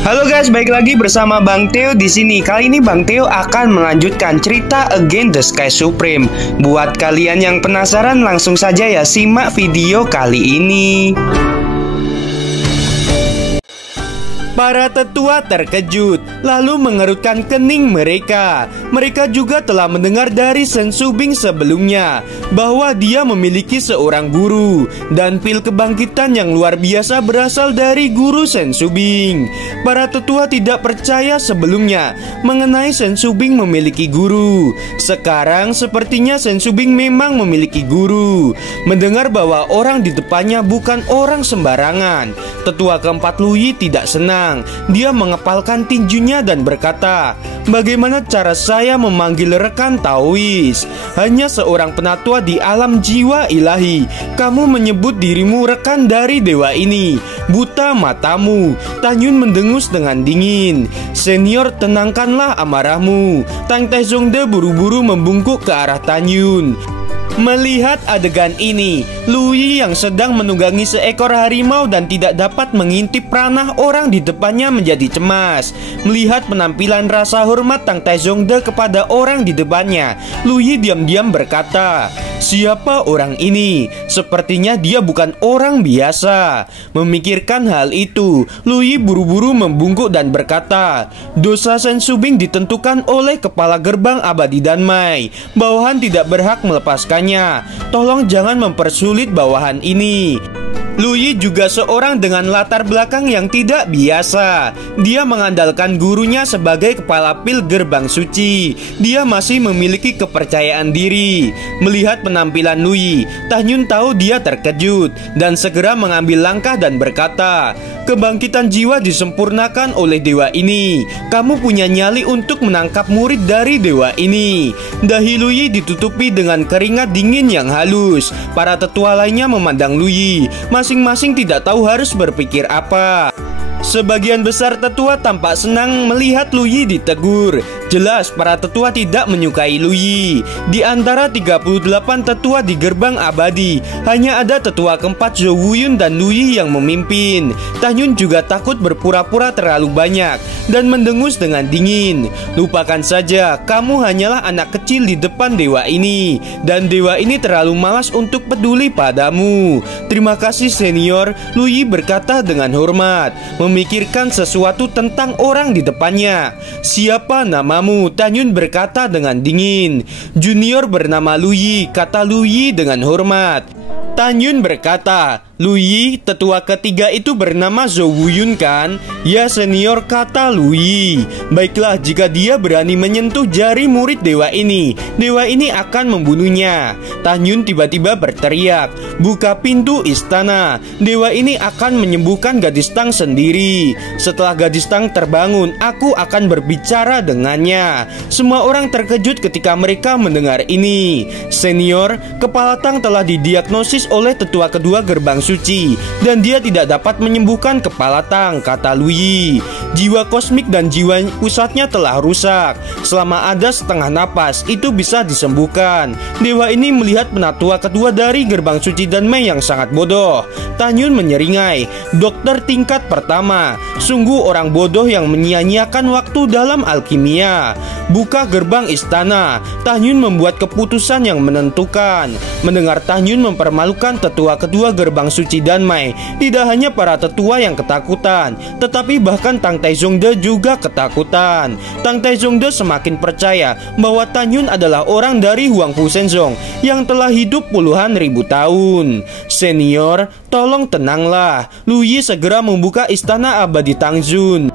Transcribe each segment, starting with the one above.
Halo guys, balik lagi bersama Bang Theo di sini. Kali ini Bang Theo akan melanjutkan cerita Against the Sky Supreme. Buat kalian yang penasaran, langsung saja ya simak video kali ini. Para tetua terkejut, lalu mengerutkan kening mereka. Mereka juga telah mendengar dari Sen Subing sebelumnya bahwa dia memiliki seorang guru, dan pil kebangkitan yang luar biasa berasal dari guru Sen Subing. Para tetua tidak percaya sebelumnya mengenai Sen Subing memiliki guru. Sekarang sepertinya Sen Subing memang memiliki guru. Mendengar bahwa orang di depannya bukan orang sembarangan, tetua keempat Luyi tidak senang. Dia mengepalkan tinjunya dan berkata, "Bagaimana cara saya memanggil rekan Taois? Hanya seorang penatua di alam jiwa ilahi. Kamu menyebut dirimu rekan dari dewa ini. Buta matamu." Tanyun mendengus dengan dingin. "Senior, tenangkanlah amarahmu." Tang Taizongde buru-buru membungkuk ke arah Tanyun. Melihat adegan ini, Luyi yang sedang menunggangi seekor harimau dan tidak dapat mengintip ranah orang di depannya menjadi cemas. Melihat penampilan rasa hormat Tang Taizongde kepada orang di depannya, Luyi diam-diam berkata, "Siapa orang ini? Sepertinya dia bukan orang biasa." Memikirkan hal itu, Luyi buru-buru membungkuk dan berkata, "Dosa Sen Subing ditentukan oleh kepala gerbang abadi Danmai. Bawahan tidak berhak melepaskannya. Tolong jangan mempersulit bawahan ini." Luyi juga seorang dengan latar belakang yang tidak biasa. Dia mengandalkan gurunya sebagai kepala pil gerbang suci. Dia masih memiliki kepercayaan diri. Melihat penampilan Luyi, Tanyun tahu dia terkejut dan segera mengambil langkah dan berkata, "Kebangkitan jiwa disempurnakan oleh dewa ini. Kamu punya nyali untuk menangkap murid dari dewa ini." Dahi Luyi ditutupi dengan keringat dingin yang halus. Para tetua lainnya memandang Luyi. Masing-masing tidak tahu harus berpikir apa. Sebagian besar tetua tampak senang melihat Luyi ditegur. Jelas para tetua tidak menyukai Luyi. Di antara 38 tetua di gerbang abadi, hanya ada tetua keempat Zhou Wuyun dan Luyi yang memimpin. Tanyun juga takut berpura-pura terlalu banyak dan mendengus dengan dingin. "Lupakan saja, kamu hanyalah anak kecil di depan dewa ini, dan dewa ini terlalu malas untuk peduli padamu." "Terima kasih senior," Luyi berkata dengan hormat, memikirkan sesuatu tentang orang di depannya. "Siapa namamu?" Tanyun berkata dengan dingin. "Junior bernama Luyi," kata Luyi dengan hormat. Tanyun berkata, "Luyi, tetua ketiga itu bernama Zhou Wuyun kan?" "Ya senior," kata Luyi. "Baiklah, jika dia berani menyentuh jari murid dewa ini akan membunuhnya." Tanyun tiba-tiba berteriak, "Buka pintu istana. Dewa ini akan menyembuhkan gadis Tang sendiri. Setelah gadis Tang terbangun, aku akan berbicara dengannya." Semua orang terkejut ketika mereka mendengar ini. "Senior, kepala Tang telah didiagnosis oleh tetua kedua gerbang suci, dan dia tidak dapat menyembuhkan kepala Tang," kata Luyi. "Jiwa kosmik dan jiwa pusatnya telah rusak. Selama ada setengah napas, itu bisa disembuhkan." Dewa ini melihat penatua kedua dari gerbang suci Danmai yang sangat bodoh. Tanyun menyeringai, "Dokter tingkat pertama, sungguh orang bodoh yang menyia-nyiakan waktu dalam alkimia." Buka gerbang istana. Tanyun membuat keputusan yang menentukan. Mendengar Tanyun mempermalukan tetua kedua gerbang suci Danmai, tidak hanya para tetua yang ketakutan, tetapi bahkan Tang Taizongde juga ketakutan. Tang Taizongde semakin percaya bahwa Tanyun adalah orang dari Huangfu Shenzong yang telah hidup puluhan ribu tahun. "Senior, tolong tenanglah." Luyi segera membuka istana abadi Tangzun.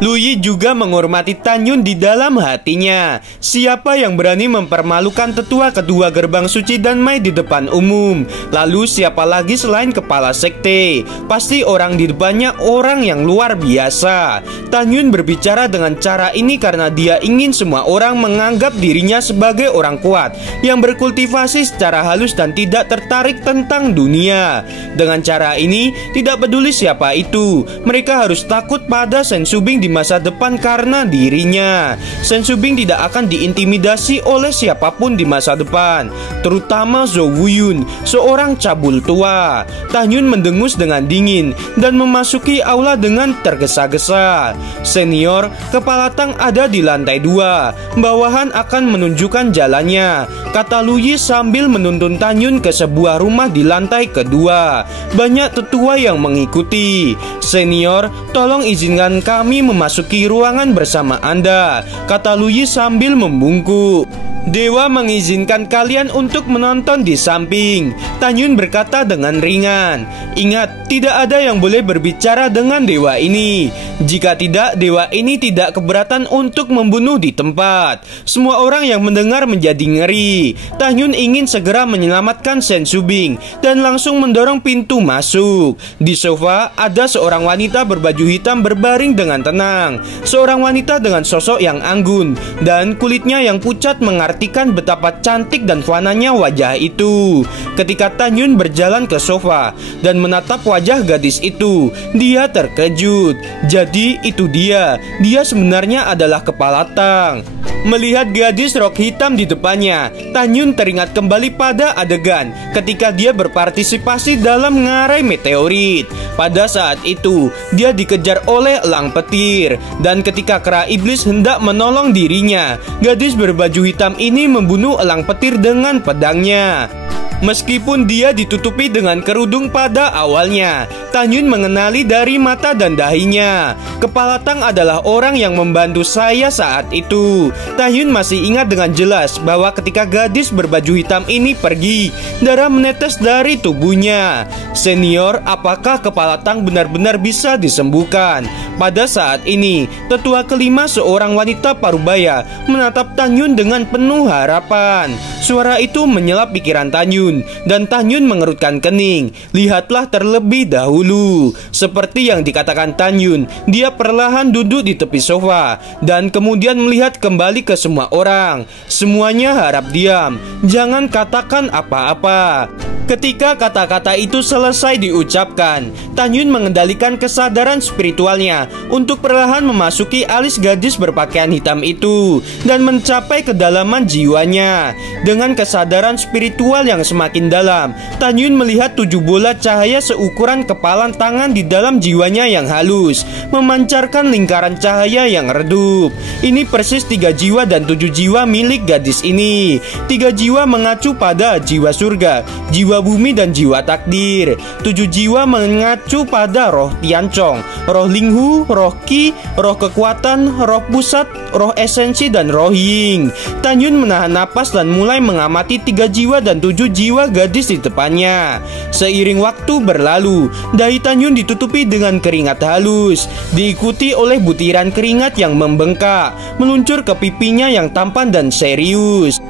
Luyi juga menghormati Tanyun di dalam hatinya. Siapa yang berani mempermalukan tetua kedua gerbang suci Danmai di depan umum? Lalu siapa lagi selain kepala sekte? Pasti orang di depannya orang yang luar biasa. Tanyun berbicara dengan cara ini karena dia ingin semua orang menganggap dirinya sebagai orang kuat yang berkultivasi secara halus dan tidak tertarik tentang dunia. Dengan cara ini, tidak peduli siapa itu, mereka harus takut pada Sen Subing di masa depan karena dirinya. Sen Subing tidak akan diintimidasi oleh siapapun di masa depan, terutama Zhou Wuyun, seorang cabul tua. Tanyun mendengus dengan dingin dan memasuki aula dengan tergesa-gesa. Senior, kepala Tang ada di lantai 2. Bawahan akan menunjukkan jalannya, kata Luyi sambil menuntun Tanyun ke sebuah rumah di lantai kedua. Banyak tetua yang mengikuti. Senior, tolong izinkan kami memasuki ruangan bersama Anda, kata Luyi sambil membungkuk. Dewa mengizinkan kalian untuk menonton di samping, Tanyun berkata dengan ringan. Ingat, tidak ada yang boleh berbicara dengan dewa ini. Jika tidak, dewa ini tidak keberatan untuk membunuh di tempat. Semua orang yang mendengar menjadi ngeri. Tanyun ingin segera menyelamatkan Sen Subing dan langsung mendorong pintu masuk. Di sofa ada seorang wanita berbaju hitam berbaring dengan tenang. Seorang wanita dengan sosok yang anggun dan kulitnya yang pucat mengartikan betapa cantik dan fananya wajah itu. Ketika Tanyun berjalan ke sofa dan menatap wajah gadis itu, dia terkejut. Jadi itu dia sebenarnya adalah kepala Tang. Melihat gadis rok hitam di depannya, Tanyun teringat kembali pada adegan ketika dia berpartisipasi dalam ngarai meteorit. Pada saat itu, dia dikejar oleh elang petir, dan ketika kera iblis hendak menolong dirinya, gadis berbaju hitam ini membunuh elang petir dengan pedangnya. Meskipun dia ditutupi dengan kerudung pada awalnya, Tanyun mengenali dari mata dan dahinya. Kepala Tang adalah orang yang membantu saya saat itu. Tanyun masih ingat dengan jelas bahwa ketika gadis berbaju hitam ini pergi, darah menetes dari tubuhnya. Senior, apakah kepala Tang benar-benar bisa disembuhkan? Pada saat ini, tetua kelima, seorang wanita parubaya, menatap Tanyun dengan penuh harapan. Suara itu menyelap pikiran Tanyun, dan Tanyun mengerutkan kening. Lihatlah terlebih dahulu. Seperti yang dikatakan Tanyun, dia perlahan duduk di tepi sofa dan kemudian melihat kembali ke semua orang. Semuanya harap diam, jangan katakan apa-apa. Ketika kata-kata itu selesai diucapkan, Tanyun mengendalikan kesadaran spiritualnya untuk perlahan memasuki alis gadis berpakaian hitam itu dan mencapai kedalaman jiwanya. Dengan kesadaran spiritual yang semakin dalam, Tanyun melihat 7 bola cahaya seukuran kepalan tangan di dalam jiwanya yang halus, memancarkan lingkaran cahaya yang redup. Ini persis 3 jiwa dan 7 jiwa milik gadis ini. 3 jiwa mengacu pada jiwa surga, jiwa bumi dan jiwa takdir. 7 jiwa mengacu pada roh Tiancong, roh Linghu, roh Qi, roh kekuatan, roh pusat, roh esensi dan roh Ying. Tanyun menahan napas dan mulai mengamati 3 jiwa dan 7 jiwa gadis di depannya. Seiring waktu berlalu, dahi Tanyun ditutupi dengan keringat halus, diikuti oleh butiran keringat yang membengkak meluncur ke pipinya yang tampan dan serius.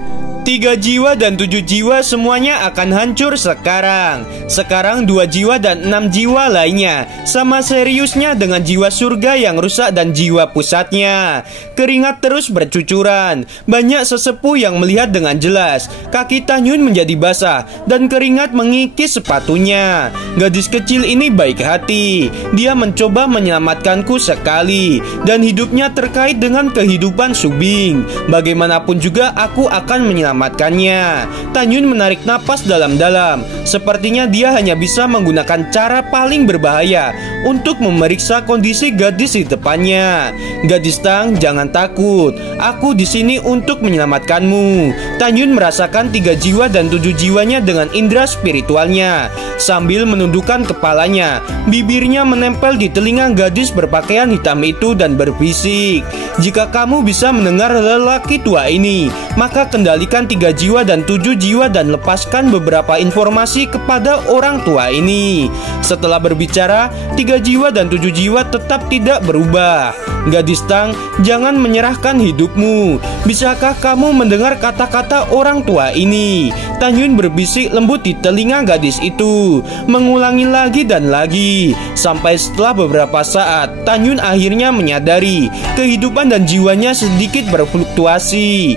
3 jiwa dan 7 jiwa semuanya akan hancur sekarang. Sekarang 2 jiwa dan 6 jiwa lainnya sama seriusnya dengan jiwa surga yang rusak dan jiwa pusatnya. Keringat terus bercucuran. Banyak sesepuh yang melihat dengan jelas. Kaki Tanyun menjadi basah dan keringat mengikis sepatunya. Gadis kecil ini baik hati. Dia mencoba menyelamatkanku sekali, dan hidupnya terkait dengan kehidupan Subing. Bagaimanapun juga aku akan menyelamatkannya. Tanyun menarik napas dalam-dalam. Sepertinya dia hanya bisa menggunakan cara paling berbahaya untuk memeriksa kondisi gadis di depannya. Gadis Tang, jangan takut. Aku di sini untuk menyelamatkanmu. Tanyun merasakan 3 jiwa dan 7 jiwanya dengan indera spiritualnya. Sambil menundukkan kepalanya, bibirnya menempel di telinga gadis berpakaian hitam itu dan berbisik. Jika kamu bisa mendengar lelaki tua ini, maka kendalikan 3 jiwa dan 7 jiwa dan lepaskan beberapa informasi kepada orang tua ini. Setelah berbicara, 3 jiwa dan 7 jiwa tetap tidak berubah. Gadis Tang, jangan menyerahkan hidupmu. Bisakah kamu mendengar kata-kata orang tua ini? Tanyun berbisik lembut di telinga gadis itu, mengulangi lagi dan lagi. Sampai setelah beberapa saat, Tanyun akhirnya menyadari kehidupan dan jiwanya sedikit berfluktuasi.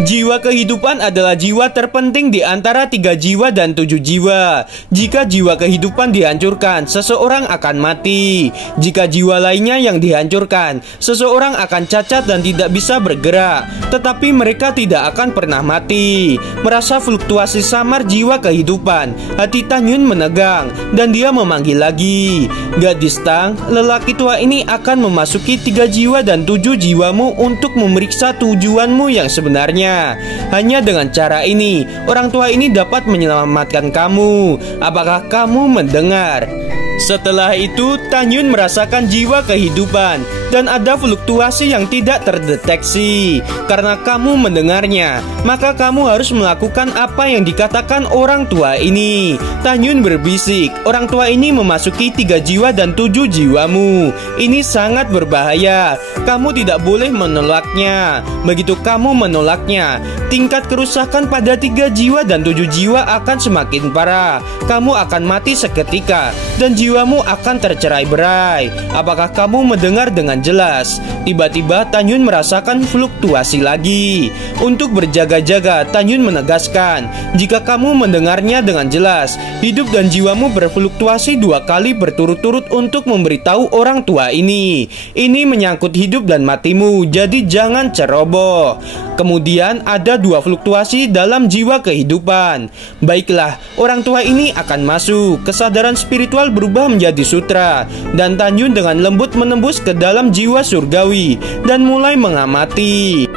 Jiwa kehidupan adalah jiwa terpenting di antara 3 jiwa dan 7 jiwa. Jika jiwa kehidupan dihancurkan, seseorang akan mati. Jika jiwa lainnya yang dihancurkan, seseorang akan cacat dan tidak bisa bergerak. Tetapi mereka tidak akan pernah mati. Merasa fluktuasi samar jiwa kehidupan, hati Tanyun menegang dan dia memanggil lagi. Gadis Tang, lelaki tua ini akan memasuki 3 jiwa dan 7 jiwamu untuk memeriksa tujuanmu yang sebenarnya. Hanya dengan cara ini, orang tua ini dapat menyelamatkan kamu. Apakah kamu mendengar? Setelah itu, Tanyun merasakan jiwa kehidupan dan ada fluktuasi yang tidak terdeteksi. Karena kamu mendengarnya, maka kamu harus melakukan apa yang dikatakan orang tua ini. Tanyun berbisik, orang tua ini memasuki 3 jiwa dan 7 jiwamu. Ini sangat berbahaya. Kamu tidak boleh menolaknya. Begitu kamu menolaknya, tingkat kerusakan pada 3 jiwa dan 7 jiwa akan semakin parah. Kamu akan mati seketika dan jiwamu akan tercerai-berai. Apakah kamu mendengar dengan jelas? Tiba-tiba Tanyun merasakan fluktuasi lagi. Untuk berjaga-jaga, Tanyun menegaskan, jika kamu mendengarnya dengan jelas, hidup dan jiwamu berfluktuasi 2 kali berturut-turut untuk memberitahu orang tua ini. Ini menyangkut hidup dan matimu, jadi jangan ceroboh. Kemudian ada 2 fluktuasi dalam jiwa kehidupan. Baiklah, orang tua ini akan masuk. Kesadaran spiritual berubah menjadi sutra, dan Tanyun dengan lembut menembus ke dalam jiwa surgawi dan mulai mengamati.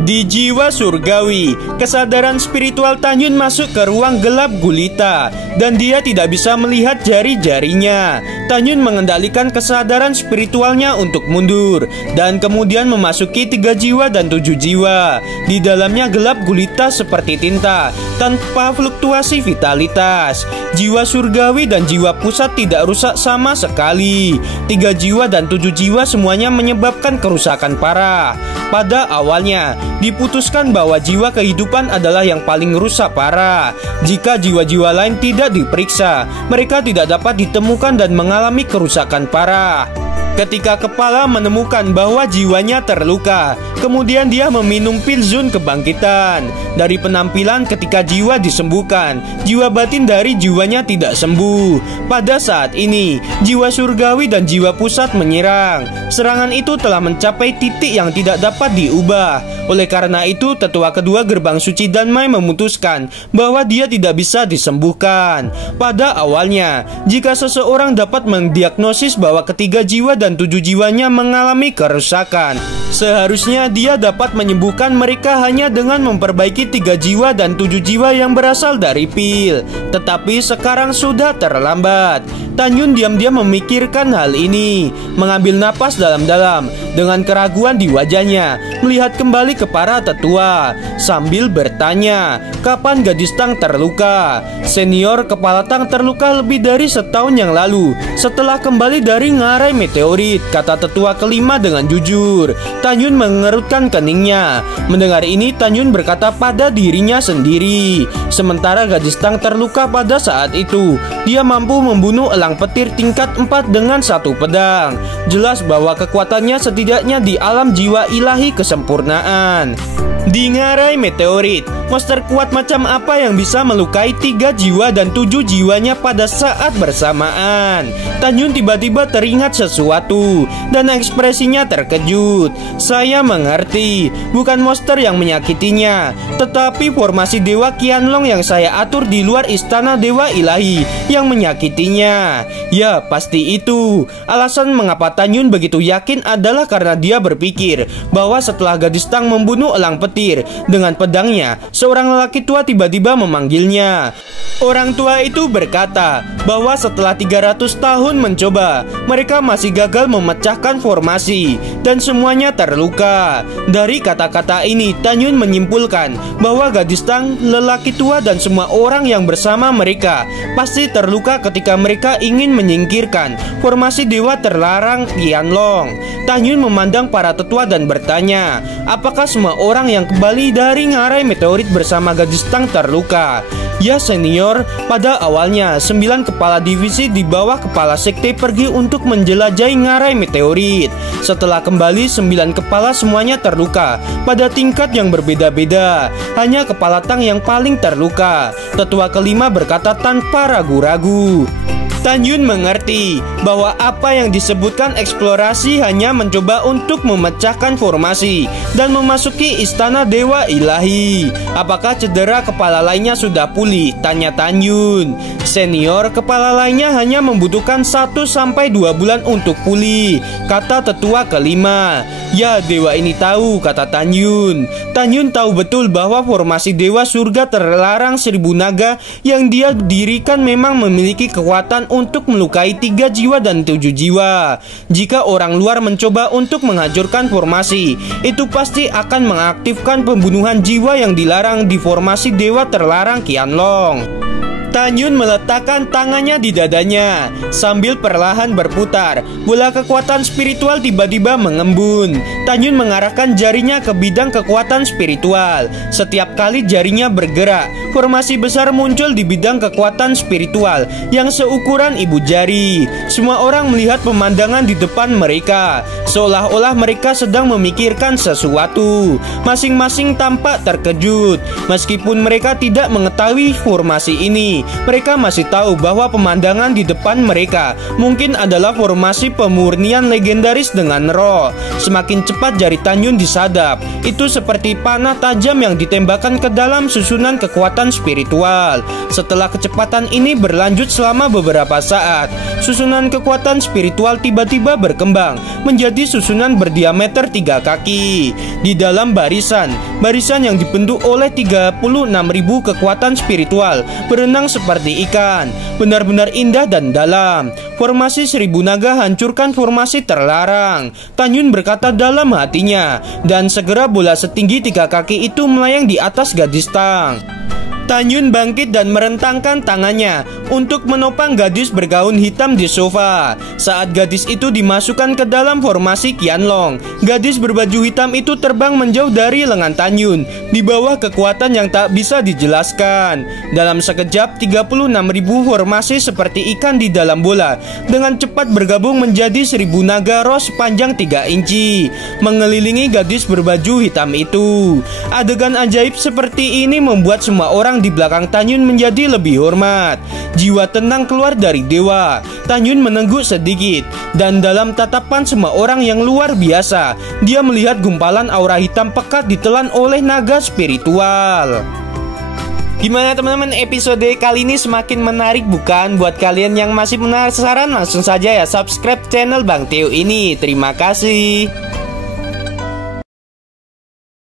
Di jiwa surgawi, kesadaran spiritual Tanyun masuk ke ruang gelap gulita dan dia tidak bisa melihat jari-jarinya. Tanyun mengendalikan kesadaran spiritualnya untuk mundur dan kemudian memasuki 3 jiwa dan 7 jiwa. Di dalamnya gelap gulita seperti tinta tanpa fluktuasi vitalitas. Jiwa surgawi dan jiwa pusat tidak rusak sama sekali. 3 jiwa dan 7 jiwa semuanya menyebabkan kerusakan parah. Pada awalnya diputuskan bahwa jiwa kehidupan adalah yang paling rusak parah. Jika jiwa-jiwa lain tidak diperiksa, mereka tidak dapat ditemukan dan mengalami kerusakan parah. Ketika kepala menemukan bahwa jiwanya terluka, kemudian dia meminum pil Zun kebangkitan. Dari penampilan ketika jiwa disembuhkan, jiwa batin dari jiwanya tidak sembuh. Pada saat ini, jiwa surgawi dan jiwa pusat menyerang. Serangan itu telah mencapai titik yang tidak dapat diubah. Oleh karena itu, tetua kedua gerbang suci Danmai memutuskan bahwa dia tidak bisa disembuhkan. Pada awalnya, jika seseorang dapat mendiagnosis bahwa ketiga jiwa dan 7 jiwanya mengalami kerusakan, seharusnya dia dapat menyembuhkan mereka hanya dengan memperbaiki 3 jiwa dan 7 jiwa yang berasal dari pil. Tetapi sekarang sudah terlambat. Tanyun diam-diam memikirkan hal ini, mengambil napas dalam-dalam dengan keraguan di wajahnya, melihat kembali ke para tetua sambil bertanya, kapan gadis Tang terluka? Senior kepala Tang terluka lebih dari setahun yang lalu setelah kembali dari ngarai meteorit, kata tetua kelima dengan jujur. Tanyun mengerutkan keningnya. Mendengar ini, Tanyun berkata pada dirinya sendiri, sementara gadis Tang terluka pada saat itu, dia mampu membunuh elang petir tingkat 4 dengan 1 pedang. Jelas bahwa kekuatannya setidaknya di alam jiwa ilahi kesempurnaan. Di ngarai meteorit, monster kuat macam apa yang bisa melukai 3 jiwa dan 7 jiwanya pada saat bersamaan? Tanyun tiba-tiba teringat sesuatu dan ekspresinya terkejut. Saya mengerti, bukan monster yang menyakitinya, tetapi formasi Dewa Qianlong yang saya atur di luar istana Dewa Ilahi yang menyakitinya. Ya, pasti itu. Alasan mengapa Tanyun begitu yakin adalah karena dia berpikir bahwa setelah gadis Tang membunuh elang petir dengan pedangnya, seorang lelaki tua tiba-tiba memanggilnya. Orang tua itu berkata bahwa setelah 300 tahun mencoba, mereka masih gagal memecahkan formasi dan semuanya terluka. Dari kata-kata ini, Tanyun menyimpulkan bahwa gadis Tang, lelaki tua dan semua orang yang bersama mereka pasti terluka ketika mereka ingin menyingkirkan formasi dewa terlarang Qianlong. Tanyun memandang para tetua dan bertanya, apakah semua orang yang kembali dari ngarai meteorit bersama gadis Tang terluka. Ya senior, pada awalnya 9 kepala divisi di bawah kepala sekte pergi untuk menjelajahi ngarai meteorit. Setelah kembali 9 kepala semuanya terluka pada tingkat yang berbeda-beda. Hanya kepala Tang yang paling terluka. Tetua kelima berkata tanpa ragu-ragu. Tan Yun mengerti bahwa apa yang disebutkan eksplorasi hanya mencoba untuk memecahkan formasi dan memasuki istana Dewa Ilahi. Apakah cedera kepala lainnya sudah pulih? Tanya Tan Yun. Senior, kepala lainnya hanya membutuhkan 1-2 bulan untuk pulih, kata tetua kelima. Ya, dewa ini tahu, kata Tan Yun. Tan Yun tahu betul bahwa formasi Dewa Surga terlarang 1000 naga yang dia dirikan memang memiliki kekuatan untuk melukai 3 jiwa dan 7 jiwa. Jika orang luar mencoba untuk menghancurkan formasi, itu pasti akan mengaktifkan pembunuhan jiwa yang dilarang di formasi Dewa Terlarang Qianlong. Tan Yun meletakkan tangannya di dadanya sambil perlahan berputar. Bola kekuatan spiritual tiba-tiba mengembun. Tan Yun mengarahkan jarinya ke bidang kekuatan spiritual. Setiap kali jarinya bergerak, formasi besar muncul di bidang kekuatan spiritual yang seukuran ibu jari. Semua orang melihat pemandangan di depan mereka, seolah-olah mereka sedang memikirkan sesuatu. Masing-masing tampak terkejut. Meskipun mereka tidak mengetahui formasi ini, mereka masih tahu bahwa pemandangan di depan mereka mungkin adalah formasi pemurnian legendaris dengan roh. Semakin cepat jari Tan Yun disadap, itu seperti panah tajam yang ditembakkan ke dalam susunan kekuatan spiritual. Setelah kecepatan ini berlanjut selama beberapa saat, susunan kekuatan spiritual tiba-tiba berkembang menjadi susunan berdiameter 3 kaki. Di dalam barisan yang dibentuk oleh 36.000 kekuatan spiritual berenang seperti ikan, benar-benar indah dan dalam. Formasi 1000 naga hancurkan formasi terlarang, Tan Yun berkata dalam hatinya, dan segera bola setinggi 3 kaki itu melayang di atas gadis Tang. Tan Yun bangkit dan merentangkan tangannya untuk menopang gadis bergaun hitam di sofa. Saat gadis itu dimasukkan ke dalam formasi Qianlong, gadis berbaju hitam itu terbang menjauh dari lengan Tan Yun di bawah kekuatan yang tak bisa dijelaskan. Dalam sekejap 36.000 formasi seperti ikan di dalam bola dengan cepat bergabung menjadi 1000 naga roh sepanjang 3 inci mengelilingi gadis berbaju hitam itu. Adegan ajaib seperti ini membuat semua orang di belakang Tan Yun menjadi lebih hormat. Jiwa tenang keluar dari dewa. Tan Yun menengguk sedikit, dan dalam tatapan semua orang yang luar biasa, dia melihat gumpalan aura hitam pekat ditelan oleh naga spiritual. Gimana teman-teman, episode kali ini semakin menarik bukan? Buat kalian yang masih penasaran, langsung saja ya subscribe channel Bang Theo ini. Terima kasih.